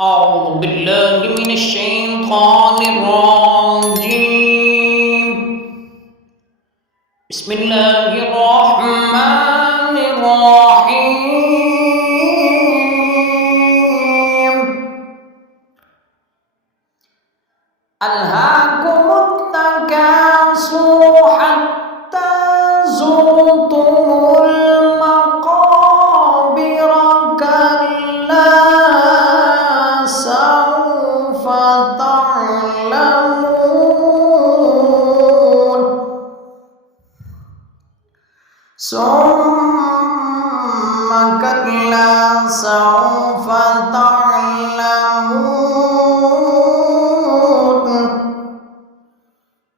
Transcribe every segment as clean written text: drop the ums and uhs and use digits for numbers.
أعوذ بالله من الشيطان الرجيم. بسم الله الرحمن الرحيم. ألهاكم التكاثر حتى زرتم المقابر كلا سوف تعلمون ثم كلا سوف تعلمون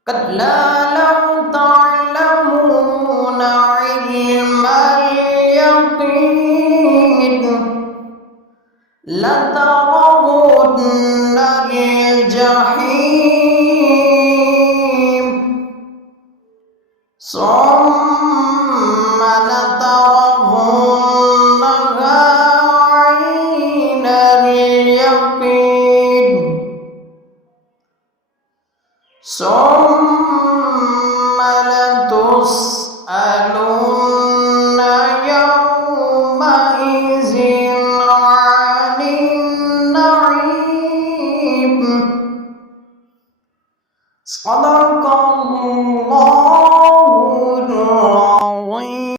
كلا لو تعلمون علم اليقين لترون الجحيم ثم لترونها عين اليقين ثم لتسألن